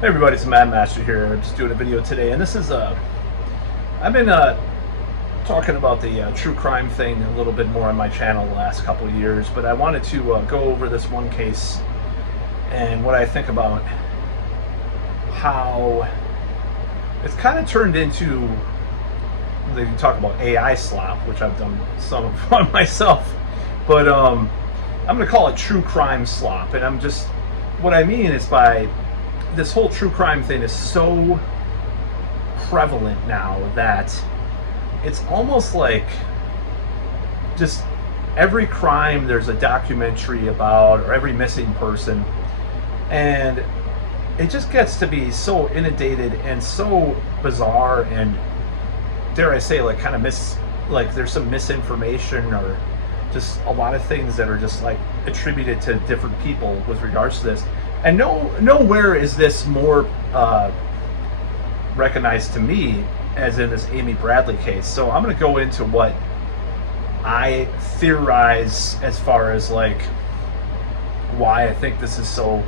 Hey everybody, it's Mad Master here. I'm just doing a video today, and this is I've been talking about the true crime thing a little bit more on my channel the last couple of years, but I wanted to go over this one case and what I think about how it's kind of turned into, they talk about AI slop, which I've done some of on myself, but I'm going to call it true crime slop, and what I mean is by this whole true crime thing is so prevalent now that it's almost like just every crime there's a documentary about, or every missing person, and it just gets to be so inundated and so bizarre, and dare I say, like, kind of like there's some misinformation or just a lot of things that are just like attributed to different people with regards to this. And nowhere is this more recognized to me as in this Amy Bradley case. So I'm going to go into what I theorize as far as like why I think this is so,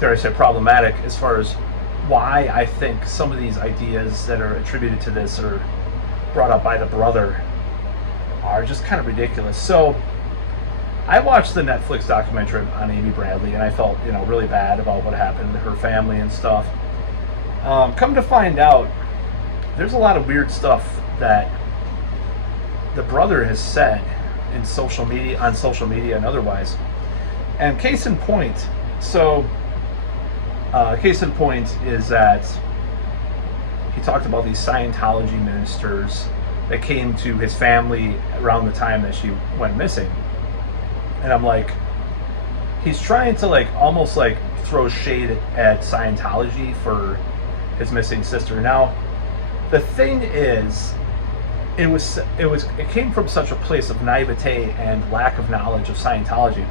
dare I say, problematic, as far as why I think some of these ideas that are attributed to this or brought up by the brother are just kind of ridiculous. So I watched the Netflix documentary on Amy Bradley, and I felt, really bad about what happened to her family and stuff. Come to find out, there's a lot of weird stuff that the brother has said on social media and otherwise. And case in point is that he talked about these Scientology ministers that came to his family around the time that she went missing. And I'm like, he's trying to like almost like throw shade at Scientology for his missing sister. Now, the thing is, it came from such a place of naivete and lack of knowledge of Scientology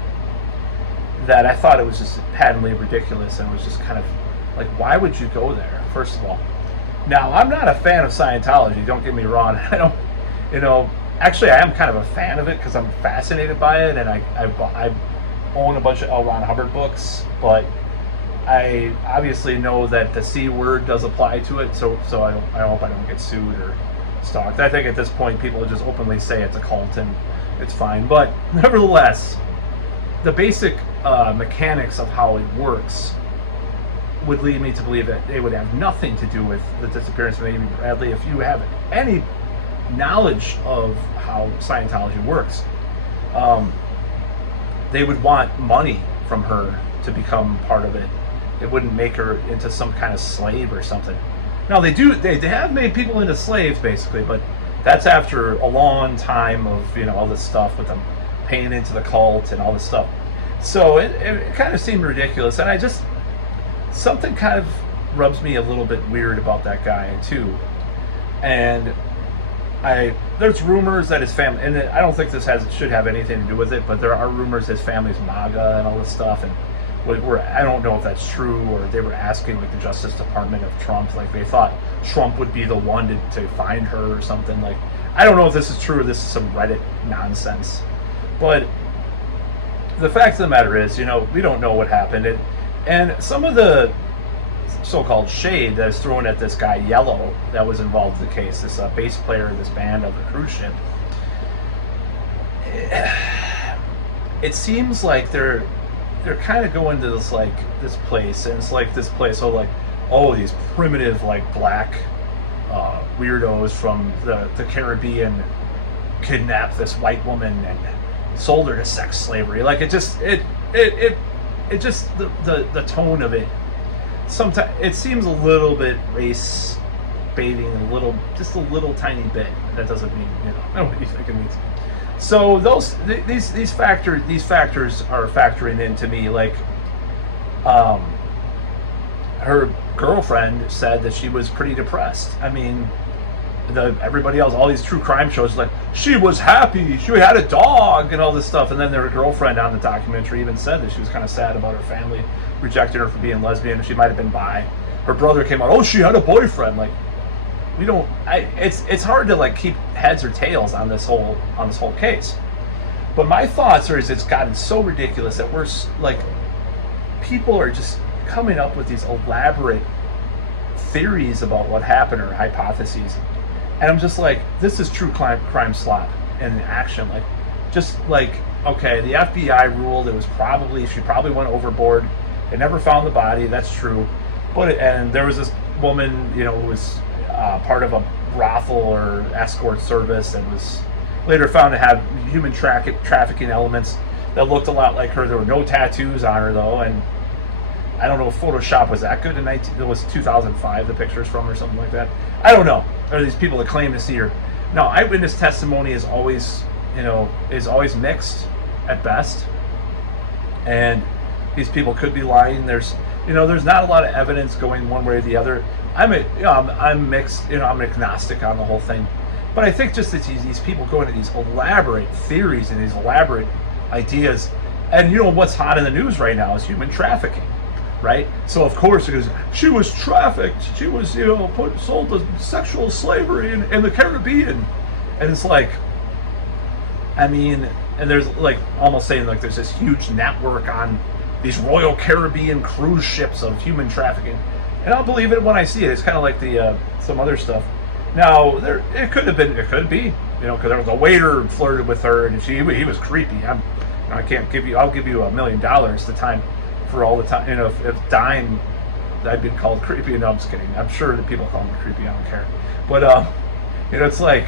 that I thought it was just patently ridiculous, and was just kind of like, why would you go there, first of all? Now, I'm not a fan of Scientology, don't get me wrong. I don't, actually, I am kind of a fan of it because I'm fascinated by it, and I own a bunch of L. Ron Hubbard books, but I obviously know that the C word does apply to it, so I hope I don't get sued or stalked. I think at this point people just openly say it's a cult and it's fine, but nevertheless, the basic mechanics of how it works would lead me to believe that they would have nothing to do with the disappearance of Amy Bradley. If you have any knowledge of how Scientology works, they would want money from her to become part of it. It wouldn't make her into some kind of slave or something. Now they have made people into slaves basically, but that's after a long time of all this stuff with them paying into the cult and all this stuff. So it kind of seemed ridiculous, and something kind of rubs me a little bit weird about that guy too. And there's rumors that his family, and I don't think this should have anything to do with it, but there are rumors his family's MAGA and all this stuff, and I don't know if that's true, or they were asking like the Justice Department of Trump, like they thought Trump would be the one to find her or something. Like, I don't know if this is true or this is some Reddit nonsense, but the fact of the matter is, we don't know what happened, and some of the so-called shade that is thrown at this guy Yellow that was involved in the case, this bass player of this band of the cruise ship. It seems like they're kind of going to this place, and it's like this place, these primitive like black weirdos from the Caribbean kidnapped this white woman and sold her to sex slavery. Like the tone of it, sometimes it seems a little bit race baiting, just a little tiny bit. That doesn't mean, I don't know what you think it means. So these factors are factoring into me. Like, her girlfriend said that she was pretty depressed. I mean, everybody else, all these true crime shows, like, she was happy, she had a dog and all this stuff, and then their girlfriend on the documentary even said that she was kind of sad about her family rejecting her for being lesbian. She might have been bi. Her brother came out, she had a boyfriend. Like, we don't. It's hard to like keep heads or tails on this whole case. But my thoughts are, it's gotten so ridiculous that we're like, people are just coming up with these elaborate theories about what happened or hypotheses. And I'm just like, this is true crime slop in action. Like, just like, okay, the FBI ruled she probably went overboard. They never found the body. That's true. And there was this woman, who was part of a brothel or escort service and was later found to have human trafficking elements that looked a lot like her. There were no tattoos on her though, and I don't know if Photoshop was that good it was 2005 the pictures from or something like that. I don't know. There are these people that claim to see her. Now, eyewitness testimony is always mixed at best, and these people could be lying. There's not a lot of evidence going one way or the other. I'm mixed. I'm agnostic on the whole thing, but I think just that these people go into these elaborate theories and these elaborate ideas, and what's hot in the news right now is human trafficking, right? So of course it goes, she was trafficked, she was sold to sexual slavery in the Caribbean, and it's like, I mean, and there's like almost saying like there's this huge network on these Royal Caribbean cruise ships of human trafficking, and I'll believe it when I see it. It's kind of like the some other stuff. Now it could be, because there was a waiter who flirted with her, and he was creepy. I'll give you $1 million the time for all the time. If Dime, I've been called creepy. No, I'm just kidding. I'm sure that people call me creepy. I don't care. But it's like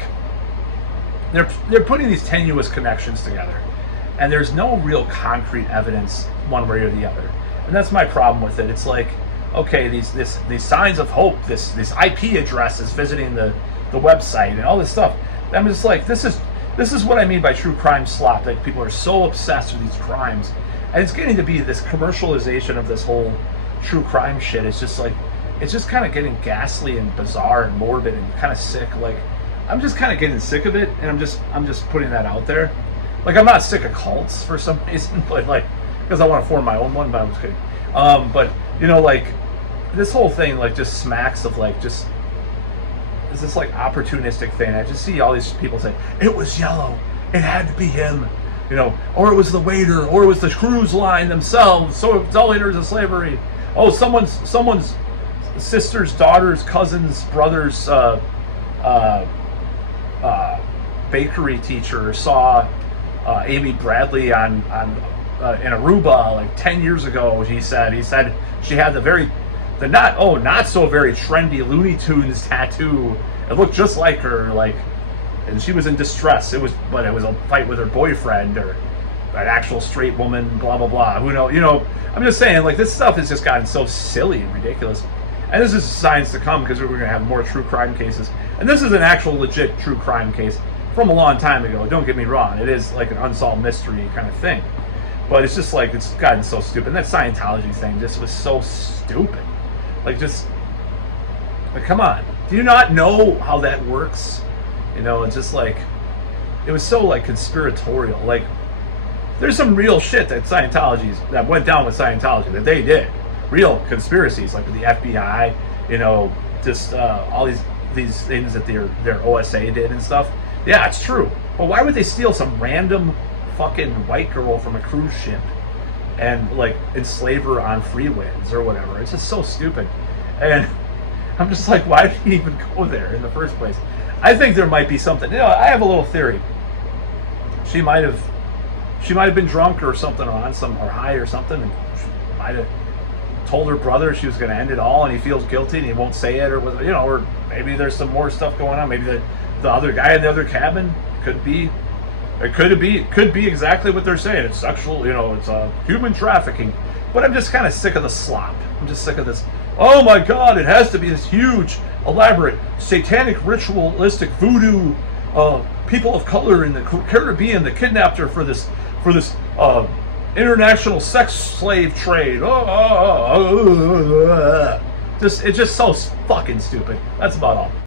they're putting these tenuous connections together, and there's no real concrete evidence one way or the other. And that's my problem with it. It's like, okay, these signs of hope, this IP address is visiting the website and all this stuff. I'm just like, this is what I mean by true crime slop. Like, people are so obsessed with these crimes, and it's getting to be this commercialization of this whole true crime shit. It's just like, it's just kind of getting ghastly and bizarre and morbid and kind of sick. Like, I'm just kind of getting sick of it, and I'm just putting that out there. Like, I'm not sick of cults for some reason, but like, because I want to form my own one. But I'm just kidding. But like, this whole thing like just smacks of like just is this like opportunistic thing. I just see all these people say it was yellow, it had to be him, or it was the waiter, or it was the cruise line themselves. So it's all leaders of slavery. Oh, someone's sister's, daughter's, cousin's, brother's bakery teacher saw Amy Bradley on in Aruba like 10 years ago. He said she had the not so very trendy Looney Tunes tattoo. It looked just like her, like, and she was in distress. It was a fight with her boyfriend or an actual straight woman. Blah blah blah. Who knows? I'm just saying, like, this stuff has just gotten so silly and ridiculous. And this is signs to come, because we're going to have more true crime cases. And this is an actual legit true crime case from a long time ago. Don't get me wrong. It is like an unsolved mystery kind of thing. But it's just like, it's gotten so stupid. And that Scientology thing just was so stupid. Like, come on. Do you not know how that works? It's just like, it was so like conspiratorial. Like, there's some real shit that went down with Scientology that they did. Real conspiracies, like with the FBI, just all these things that their OSA did and stuff. Yeah, it's true. But why would they steal some random fucking white girl from a cruise ship and like enslave her on free winds or whatever? It's just so stupid. And I'm just like, why did he even go there in the first place? I think there might be something. I have a little theory. She might have been drunk or something, or high or something, and she might have told her brother she was going to end it all, and he feels guilty and he won't say it, or maybe there's some more stuff going on. Maybe the other guy in the other cabin could be exactly what they're saying. It's sexual, it's human trafficking. But I'm just kind of sick of the slop. I'm just sick of this. Oh my God, it has to be this huge, elaborate, satanic, ritualistic voodoo people of color in the Caribbean that kidnapped her for this international sex slave trade. It's just so fucking stupid. That's about all.